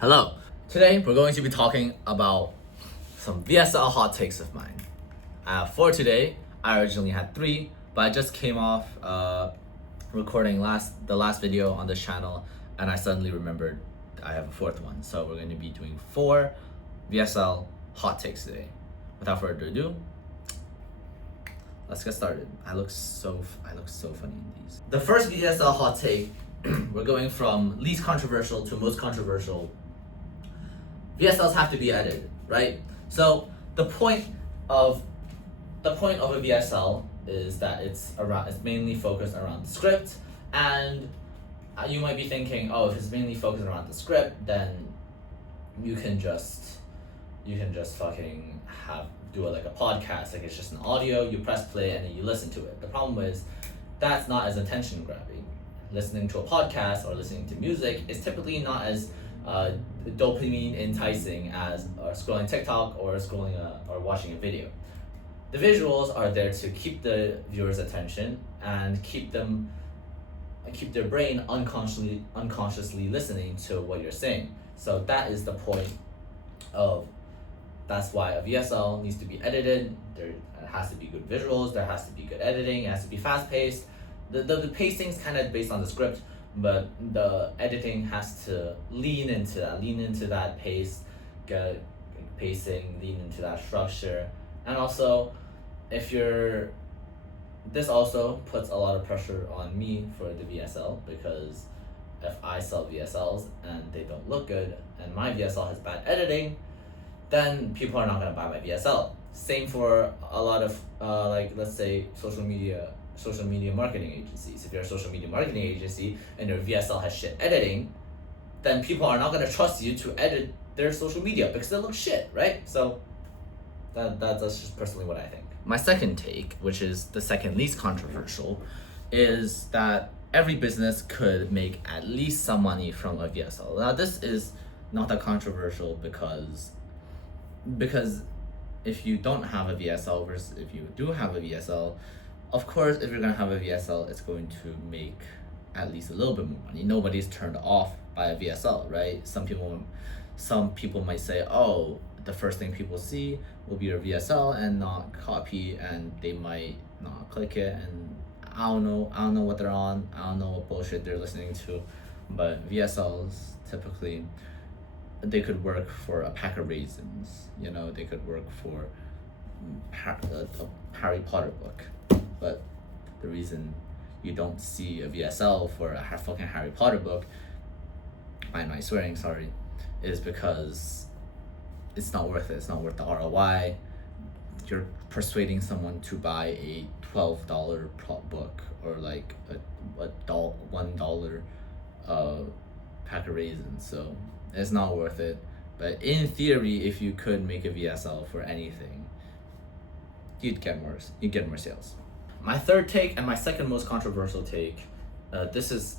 Hello. Today we're going to be talking about some VSL hot takes of mine. For today, I originally had 3, but I just came off recording the last video on this channel, and I suddenly remembered I have a 4th one. So we're going to be doing 4 VSL hot takes today. Without further ado, let's get started. I look so funny in these. The first VSL hot take, we're going from least controversial to most controversial. VSLs have to be edited, right? So the point of a VSL is that it's mainly focused around the script, and you might be thinking, oh, if it's mainly focused around the script, then you can just fucking do it like a podcast, like it's just an audio, you press play and then you listen to it. The problem is that's not as attention grabbing. Listening to a podcast or listening to music is typically not as dopamine enticing as scrolling TikTok or scrolling or watching a video. The visuals are there to keep the viewer's attention and keep their brain unconsciously listening to what you're saying. So that is the point that's why a VSL needs to be edited. There has to be good visuals, there has to be good editing, it has to be fast paced. The pacing's kind of based on the script, but the editing has to lean into that pace, get pacing, lean into that structure. And also, this also puts a lot of pressure on me for the VSL, because if I sell VSLs and they don't look good and my VSL has bad editing, then people are not going to buy my VSL. Same for a lot of let's say social media marketing agencies. If you're a social media marketing agency and your VSL has shit editing, then people are not going to trust you to edit their social media because it looks shit, right? So that's just personally what I think. My second take, which is the second least controversial, is that every business could make at least some money from a VSL. Now this is not that controversial because if you don't have a VSL versus if you do have a VSL, of course, if you're gonna have a VSL, it's going to make at least a little bit more money. Nobody's turned off by a VSL, right? Some people might say, oh, the first thing people see will be your VSL and not copy, and they might not click it, and I don't know what they're on, I don't know what bullshit they're listening to, but VSLs typically, they could work for a pack of raisins, they could work for a Harry Potter book. But the reason you don't see a VSL for a fucking Harry Potter book, mind my swearing, sorry, is because it's not worth it. It's not worth the ROI. You're persuading someone to buy a $12 book or like a $1 pack of raisins. So it's not worth it. But in theory, if you could make a VSL for anything, you'd get more sales. My third take and my second most controversial take, this is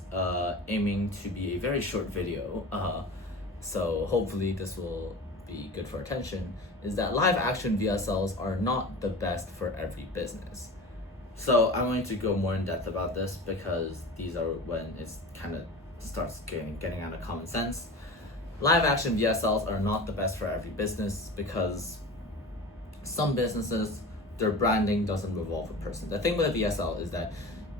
aiming to be a very short video, so hopefully this will be good for attention, is that live action VSLs are not the best for every business. So I'm going to go more in depth about this because these are when it kind of starts getting out of common sense. Live action VSLs are not the best for every business because some businesses, their branding doesn't revolve a person. The thing with a VSL is that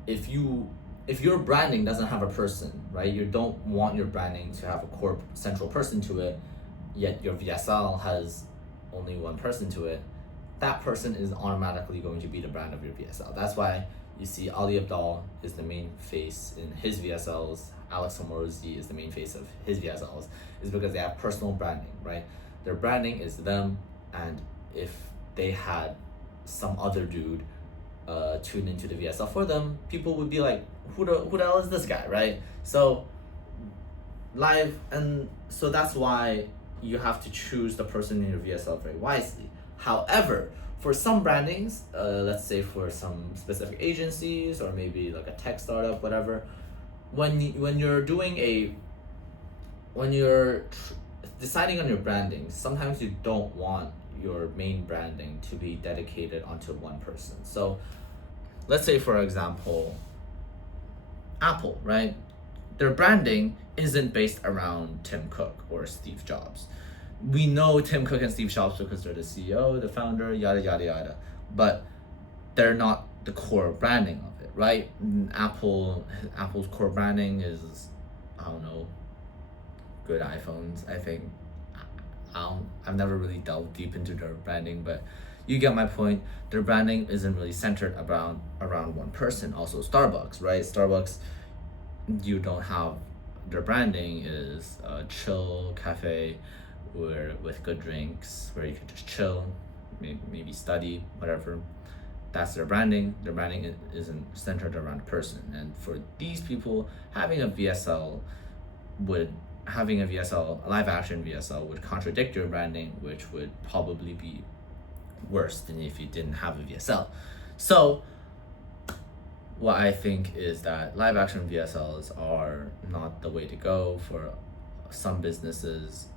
if your branding doesn't have a person, right, you don't want your branding to have a core central person to it, yet your VSL has only one person to it, that person is automatically going to be the brand of your VSL. That's why you see Ali Abdaal is the main face in his VSLs, Alex Amorosi is the main face of his VSLs, is because they have personal branding, right? Their branding is them, and if they had some other dude tune into the VSL for them, people would be like, who the hell is this guy, right? So that's why you have to choose the person in your VSL very wisely. However, for some brandings, let's say for some specific agencies or maybe like a tech startup, whatever, when you're deciding on your branding, sometimes you don't want your main branding to be dedicated onto one person. So let's say, for example, Apple, right? their branding isn't based around Tim Cook or Steve Jobs. We know Tim Cook and Steve Jobs because they're the CEO, the founder, yada yada yada, but they're not the core branding of it, right? Apple's core branding is, I don't know, good iPhones, I think. I've never really delved deep into their branding, but you get my point. Their branding isn't really centered around one person. Also Starbucks, right? Starbucks, you don't have, their branding is a chill cafe with good drinks where you can just chill, maybe study, whatever. That's their branding. Their branding isn't centered around a person. And for these people, having a a live action VSL would contradict your branding, which would probably be worse than if you didn't have a VSL. So what I think is that live action VSLs are not the way to go for some businesses,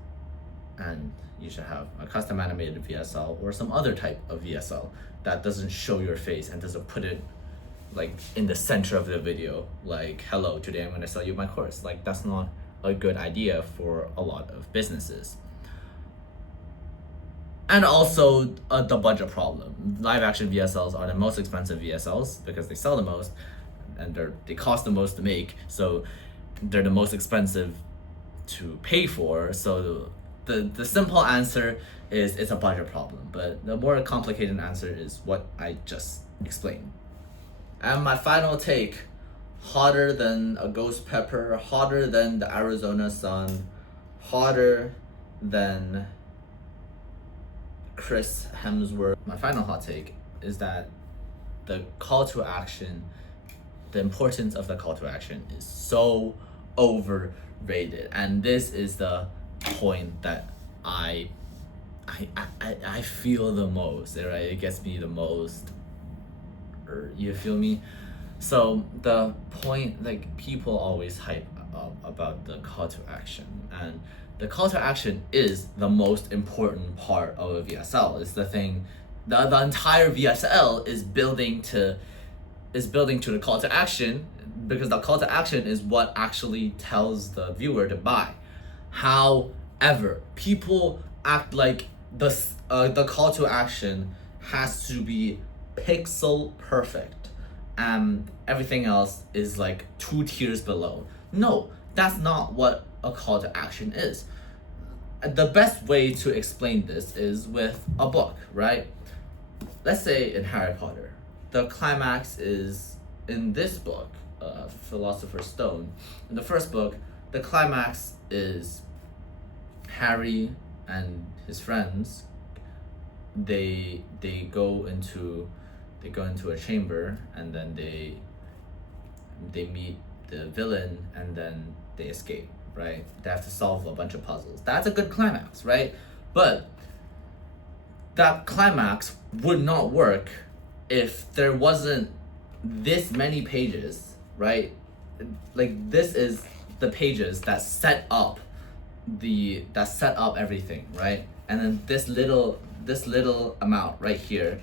and you should have a custom animated VSL or some other type of VSL that doesn't show your face and doesn't put it like in the center of the video, like, hello, today I'm going to sell you my course. Like, that's not a good idea for a lot of businesses. And also the budget problem. Live action VSLs are the most expensive VSLs because they sell the most and they cost the most to make, so they're the most expensive to pay for. So the simple answer is it's a budget problem, but the more complicated answer is what I just explained. And my final take: hotter than a ghost pepper, hotter than the Arizona sun, hotter than Chris Hemsworth. My final hot take is that the call to action, the importance of the call to action is so overrated. And this is the point that I feel the most, right? It gets me the most. You feel me? So the point, like, people always hype up about the call to action, and the call to action is the most important part of a VSL. It's the thing, the entire VSL is building to the call to action, because the call to action is what actually tells the viewer to buy. However, people act like the call to action has to be pixel perfect and everything else is like 2 tiers below. No, that's not what a call to action is. The best way to explain this is with a book, right? Let's say in Harry Potter, the climax is in this book, Philosopher's Stone. In the first book, the climax is Harry and his friends, they go into a chamber, and then they meet the villain, and then they escape, right? They have to solve a bunch of puzzles. That's a good climax, right? But that climax would not work if there wasn't this many pages, right? Like, this is the pages that set up everything, right? And then this little amount right here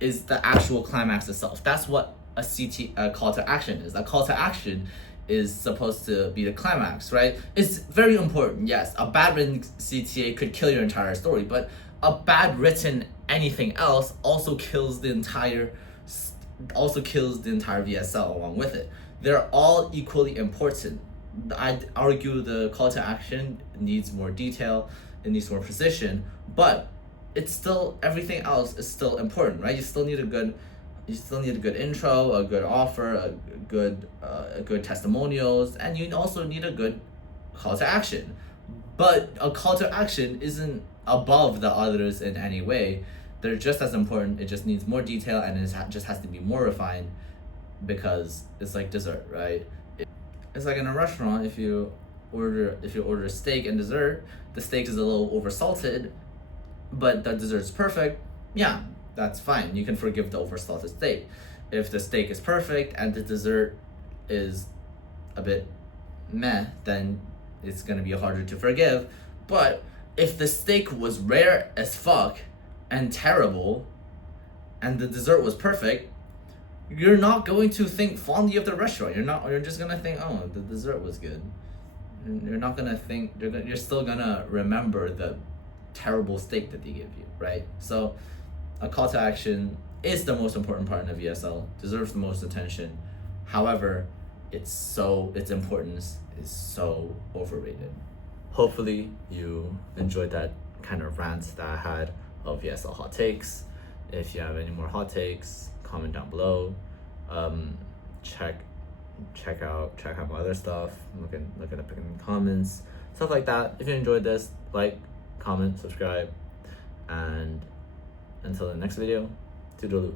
is the actual climax itself. That's what a call to action is. A call to action is supposed to be the climax, right? It's very important, yes. A bad written CTA could kill your entire story, but a bad written anything else also kills the entire VSL along with it. They're all equally important. I'd argue the call to action needs more detail, it needs more precision, but it's still, everything else is still important, right? You still need a good intro, a good offer, a good testimonials, and you also need a good call to action. But a call to action isn't above the others in any way. They're just as important. It just needs more detail, and it just has to be more refined, because it's like dessert, right? It's like in a restaurant, if you order steak and dessert, the steak is a little oversalted, but the dessert's perfect. Yeah, that's fine. You can forgive the oversalted steak. If the steak is perfect and the dessert is a bit meh, then it's gonna be harder to forgive. But if the steak was rare as fuck and terrible, and the dessert was perfect, you're not going to think fondly of the restaurant. You're just gonna think, oh, the dessert was good. You're not gonna think. You're still gonna remember the terrible steak that they give you, right? So, a call to action is the most important part in a VSL. Deserves the most attention. However, its importance is so overrated. Hopefully, you enjoyed that kind of rant that I had of VSL hot takes. If you have any more hot takes, comment down below. Check out my other stuff. Look at the comments, stuff like that. If you enjoyed this, like, comment, subscribe, and until the next video, toodaloo.